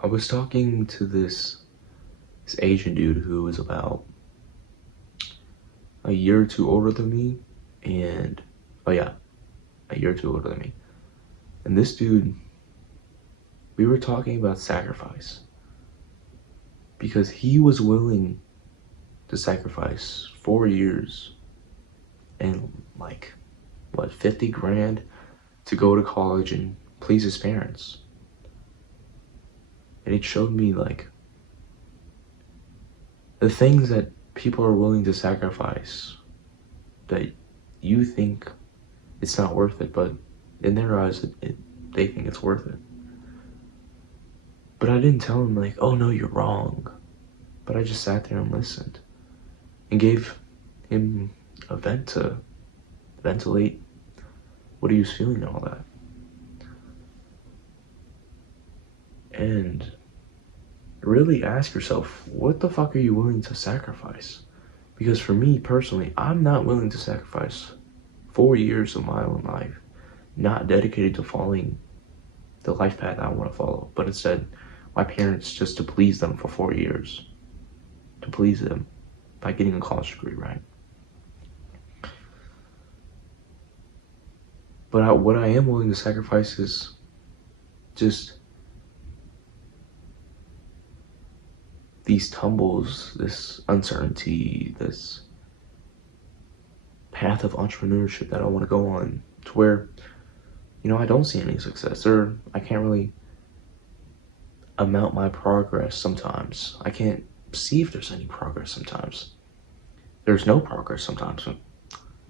I was talking to this Asian dude who was about a year or two older than me, and oh yeah, a year or two older than me. And this dude, we were talking about sacrifice because he was willing to sacrifice 4 years and like what 50 grand to go to college and please his parents. And it showed me like the things that people are willing to sacrifice that you think it's not worth it, but in their eyes, they think it's worth it. But I didn't tell him like, oh no, you're wrong. But I just sat there and listened and gave him a vent to ventilate what he was feeling and all that. And really ask yourself, what the fuck are you willing to sacrifice? Because for me personally, I'm not willing to sacrifice 4 years of my own life, not dedicated to following the life path I want to follow, but instead my parents just to please them for 4 years, to please them by getting a college degree, right? But what I am willing to sacrifice is just these tumbles, this uncertainty, this path of entrepreneurship that I want to go on to where, I don't see any success, or I can't really amount my progress sometimes. I can't see if there's any progress sometimes. There's no progress sometimes.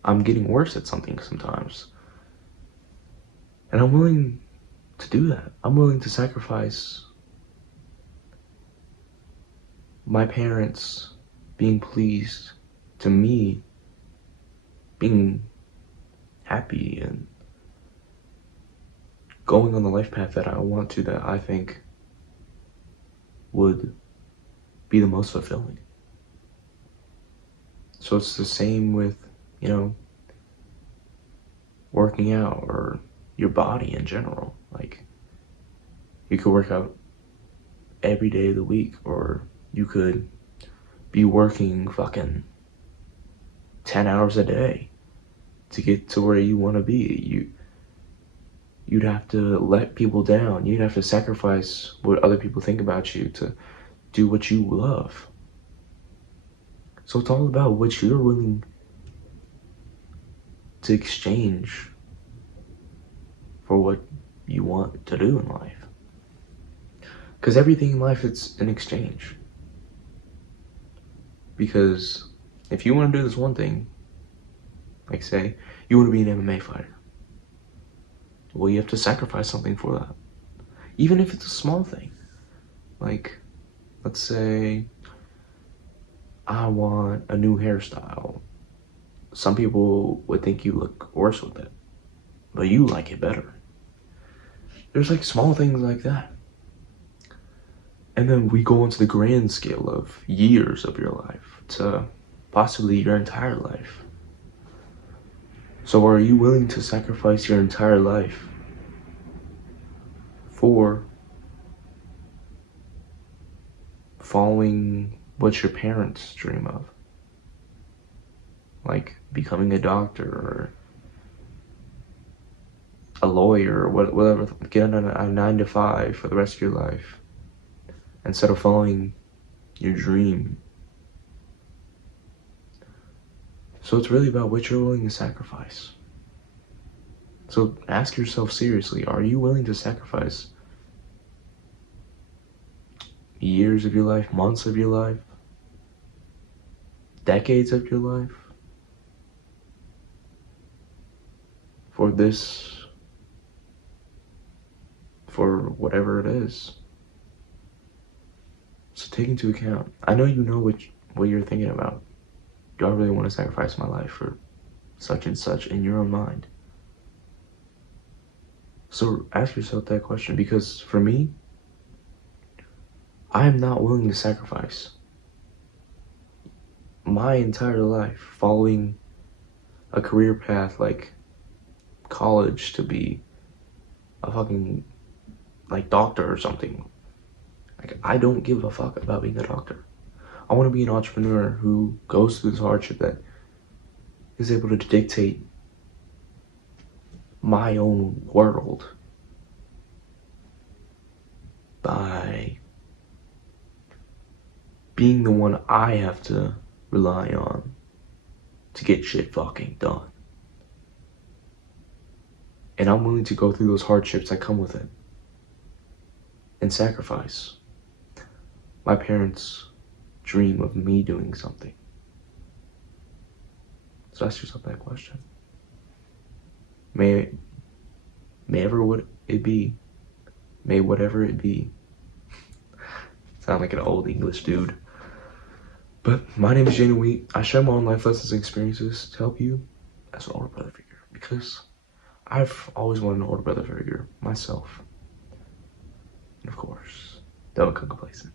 I'm getting worse at something sometimes. And I'm willing to do that. I'm willing to sacrifice my parents being pleased to me being happy and going on the life path that I want to, that I think would be the most fulfilling. So it's the same with, working out or your body in general. Like, you could work out every day of the week, or you could be working fucking 10 hours a day to get to where you want to be. You'd have to let people down. You'd have to sacrifice what other people think about you to do what you love. So it's all about what you're willing to exchange for what you want to do in life. Because everything in life, it's an exchange. Because if you want to do this one thing, like say, you want to be an MMA fighter, well, you have to sacrifice something for that. Even if it's a small thing. Like, let's say, I want a new hairstyle. Some people would think you look worse with it, but you like it better. There's like small things like that. And then we go into the grand scale of years of your life to possibly your entire life. So are you willing to sacrifice your entire life for following what your parents dream of? Like becoming a doctor or a lawyer or whatever, getting a 9 to 5 for the rest of your life instead of following your dream. So it's really about what you're willing to sacrifice. So ask yourself seriously, are you willing to sacrifice years of your life, months of your life, decades of your life for this, for whatever it is? So take into account, I know you know what you're thinking about. Do I really want to sacrifice my life for such and such in your own mind? So ask yourself that question, because for me, I am not willing to sacrifice my entire life following a career path like college to be a fucking like doctor or something. Like, I don't give a fuck about being a doctor. I want to be an entrepreneur who goes through this hardship that is able to dictate my own world by being the one I have to rely on to get shit fucking done. And I'm willing to go through those hardships that come with it and sacrifice. My parents dream of me doing something. So ask yourself that question. May ever what it be, may whatever it be. Sound like an old English dude. But my name is Jane Wheat. I share my own life lessons and experiences to help you as an older brother figure, because I've always wanted an older brother figure myself. And of course, don't become complacent.